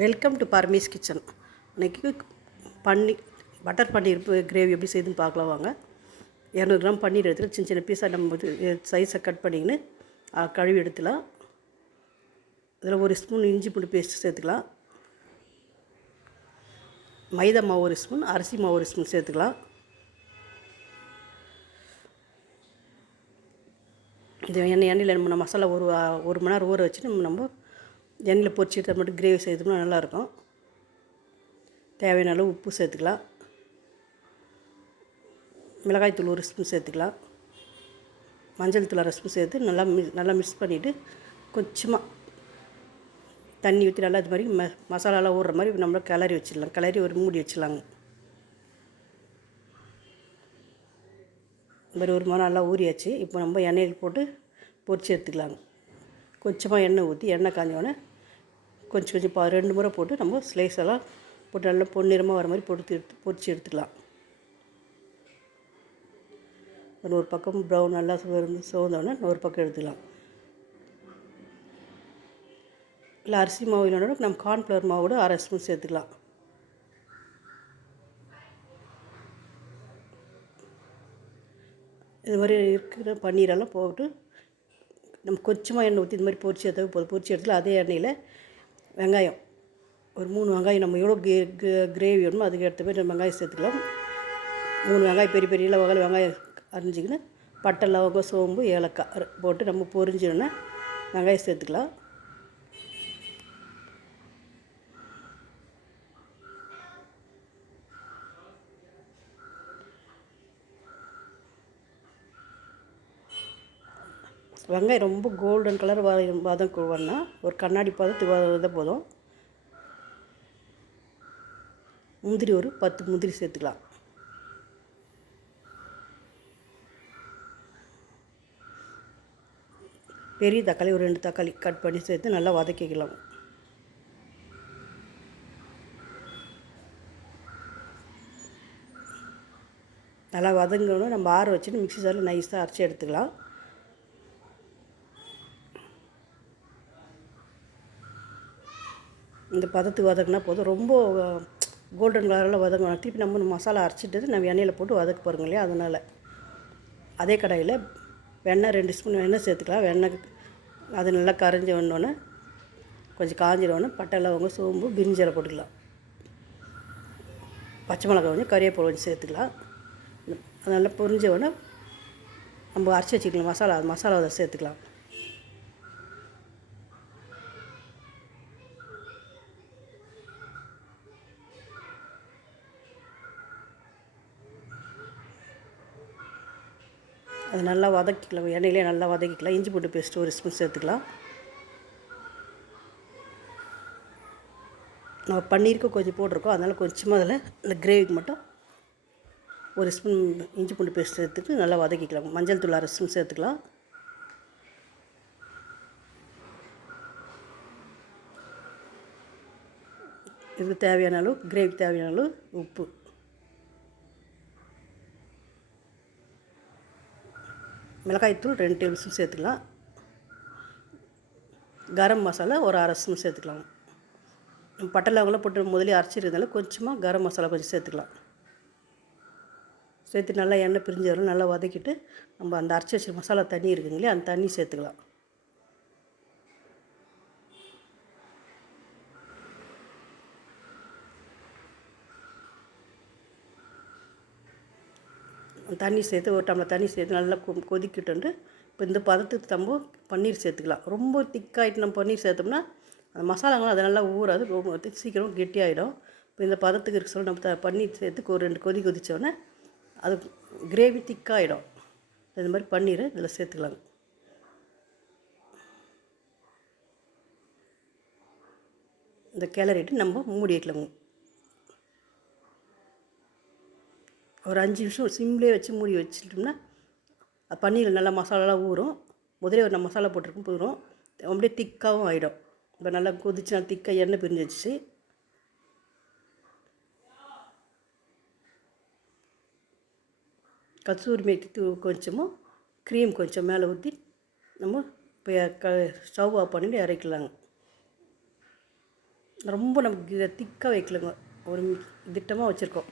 Welcome to Burmese kitchen இன்றைக்கி பன்னீர் butter பன்னீர் gravy எப்படி செய்துன்னு பார்க்கலாம் வாங்க. இரநூறு கிராம் பன்னீர் எடுத்துட்டு சின்ன சின்ன பீஸாக நம்ம இது சைஸை கட் பண்ணிக்கின்னு கழுவி எடுத்துக்கலாம் இதில் ஒரு ஸ்பூன் இஞ்சி பூண்டு பேஸ்ட் சேர்த்துக்கலாம். மைதா மாவு ஒரு ஸ்பூன் அரிசி மாவு ஒரு ஸ்பூன் சேர்த்துக்கலாம். இது எண்ணெய் எண்ணெயில் நம்ம மசாலா ஒரு ஒரு மணி நேரம் ஊற வச்சு நம்ம நம்ம எண்ணெயில் பொரிச்சு மட்டும் கிரேவி செய்தோம்னா நல்லாயிருக்கும். தேவையான அளவு உப்பு சேர்த்துக்கலாம். மிளகாய் தூள் ஒரு ஸ்பூன் சேர்த்துக்கலாம். மஞ்சள் தூள் அரை ஸ்பூன் சேர்த்து நல்லா மிஸ் நல்லா மிக்ஸ் பண்ணிவிட்டு கொஞ்சமாக தண்ணி ஊற்றி நல்லா இது மாதிரி ம மசாலாலாம் ஊடுற மாதிரி நம்மள கிளறி வச்சிடலாம். கிளறி ஒரு மூடி வச்சிடலாங்க. இந்த மாதிரி ஒரு மணி நல்லா ஊறியாச்சு. இப்போ நம்ம எண்ணெயில் போட்டு பொரிச்சு எடுத்துக்கலாங்க. கொஞ்சமாக எண்ணெய் ஊற்றி எண்ணெய் காஞ்சோடனே கொஞ்சம் கொஞ்சம் பா ரெண்டு முறை போட்டு நம்ம ஸ்லைஸ் எல்லாம் போட்டு நல்லா பொன்னிறமாக வர மாதிரி பொறுத்து எடுத்து பொரிச்சு எடுத்துக்கலாம். ஒரு பக்கம் ப்ரௌன் நல்லா சிவந்து சிவந்தோடனே ஒரு பக்கம் எடுத்துக்கலாம். இல்லை அரிசி மாவு இல்லைனா நம்ம கார்ன்ஃப்ளவர் மாவோட அரை ஸ்பூன் சேர்த்துக்கலாம். இது மாதிரி இருக்கிற பன்னீரெல்லாம் போட்டு நம்ம கொஞ்சமாக எண்ணெய் ஊற்றி இது மாதிரி பொரிச்சு எடுத்து பொரிச்சி பொரிச்சு எடுத்துல அதே எண்ணெயில் வெங்காயம். ஒரு மூணு வெங்காயம் நம்ம எவ்வளோ கே கிரேவி வேணுமோ அதுக்கு ஏற்ற மாதிரி நம்ம வெங்காயம் சேர்த்துக்கலாம். மூணு வெங்காயம் பெரிய பெரிய வகையில் வெங்காயம் அரிஞ்சிக்கின்னு பட்டை லவங்கம் சோம்பு ஏலக்காய் போட்டு நம்ம பொரிஞ்சோடனே வெங்காயம் சேர்த்துக்கலாம். வெங்காயம் ரொம்ப கோல்டன் கலர் வ வதம் வரணும் ஒரு கண்ணாடி பதத்துக்கு வந்தால் போதும். முந்திரி ஒரு பத்து முந்திரி சேர்த்துக்கலாம். பெரிய தக்காளி ஒரு ரெண்டு தக்காளி கட் பண்ணி சேர்த்து நல்லா வதக்கிக்கலாம். நல்லா வதங்கணும். நம்ம ஆற வச்சுட்டு மிக்ஸி ஜாரில் நைஸாக அரைச்சி எடுத்துக்கலாம். இந்த பதத்துக்கு வதக்குனா போதும். ரொம்ப கோல்டன் கலரில் வதங்கணும் திருப்பி நம்ம மசாலா அரைச்சிட்டு நம்ம எண்ணெயில் போட்டு வதக்க போகிறோங்க இல்லையா அதனால். அதே கடாயில் வெண்ணெய் ரெண்டு ஸ்பூன் வெண்ணெய் சேர்த்துக்கலாம். வெண்ணெய் அது நல்லா கரைஞ்ச வந்தோடனே கொஞ்சம் காஞ்சிடவுடனே பட்டை லவங்க சோம்பு பிரிஞ்சலை போட்டுக்கலாம். பச்சை மிளகாய் கொஞ்சம் கறிவேப்பிலை கொஞ்சம் சேர்த்துக்கலாம். அது நல்லா பொரிஞ்ச உடனே நம்ம அரைச்சி வச்சுக்கலாம். மசாலா அது மசாலா அதை சேர்த்துக்கலாம். அது நல்லா வதக்கிக்கலாம். எண்ணெயிலே நல்லா வதக்கிக்கலாம். இஞ்சி பூண்டு பேஸ்ட் ஒரு ஸ்பூன் சேர்த்துக்கலாம். நம்ம பன்னீருக்கு கொஞ்சம் போட்டிருக்கோம். அதனால் கொஞ்சமாக அதில் இந்த கிரேவிக்கு மட்டும் ஒரு ஸ்பூன் இஞ்சி பூண்டு பேஸ்ட் சேர்த்துட்டு நல்லா வதக்கிக்கலாம். மஞ்சள் தூள் அரை ஸ்பூன் சேர்த்துக்கலாம். இதுக்கு தேவையான அளவு கிரேவிக்கு தேவையான அளவு உப்பு. மிளகாய்த்தூள் ரெண்டு டேபிள் ஸ்பூன் சேர்த்துக்கலாம். கரம் மசாலா ஒரு அரை ஸ்பூன் சேர்த்துக்கலாம். பட்டை லவங்கெல்லாம் போட்டு முதலே அரைச்சிருந்தால கொஞ்சமாக கரம் மசாலா கொஞ்சம் சேர்த்துக்கலாம். சேர்த்து நல்லா எண்ணெய் பிரிஞ்சு வரும் நல்லா வதக்கிட்டு நம்ம அந்த அரைச்சி வச்ச மசாலா தண்ணி இருக்குங்களே அந்த தண்ணி சேர்த்துக்கலாம். தண்ணி சேர்த்து ஒரு டம்ளர் தண்ணி சேர்த்து நல்லா கொ கொதிக்கிட்டு இப்போ இந்த பதத்துக்கு நம்ம பன்னீர் சேர்த்துக்கலாம். ரொம்ப திக்காயிட்டு நம்ம பன்னீர் சேர்த்தோம்னா அந்த மசாலாங்களும் அது நல்லா ஊறாது ரொம்ப சீக்கிரம் கெட்டியாகிடும் இப்போ இந்த பதத்துக்கு இருக்க சொல்ல நம்ம த- பன்னீர் சேர்த்து ஒரு ரெண்டு கொதி கொதித்தோடனே அது கிரேவி திக்காயிடும். இந்த மாதிரி பன்னீரை இதில் சேர்த்துக்கலாங்க இந்த கிளறிட்டு நம்ம மூடி வைக்கலாங்க ஒரு அஞ்சு நிமிஷம் சிம்லேயே வச்சு மூடி வச்சுட்டோம்னா பன்னீர் நல்லா மசாலாலாம் ஊறும். முதலே ஒரு நம்ம மசாலா போட்டிருக்கும் போயிடும் அப்படியே திக்காகவும் ஆகிடும் இப்போ நல்லா கொதிச்சு நல்லா திக்காக எண்ணெய் பிரிஞ்சு வச்சு கசூரி மேத்தி தூ கொஞ்சமும் க்ரீம் கொஞ்சம் மேலே ஊற்றி நம்ம இப்போ க ஸ்டவ் ஆஃப் பண்ணிட்டு இறக்கலாங்க ரொம்ப நமக்கு திக்காக வைக்கலங்க. ஒரு திட்டமாக வச்சுருக்கோம்.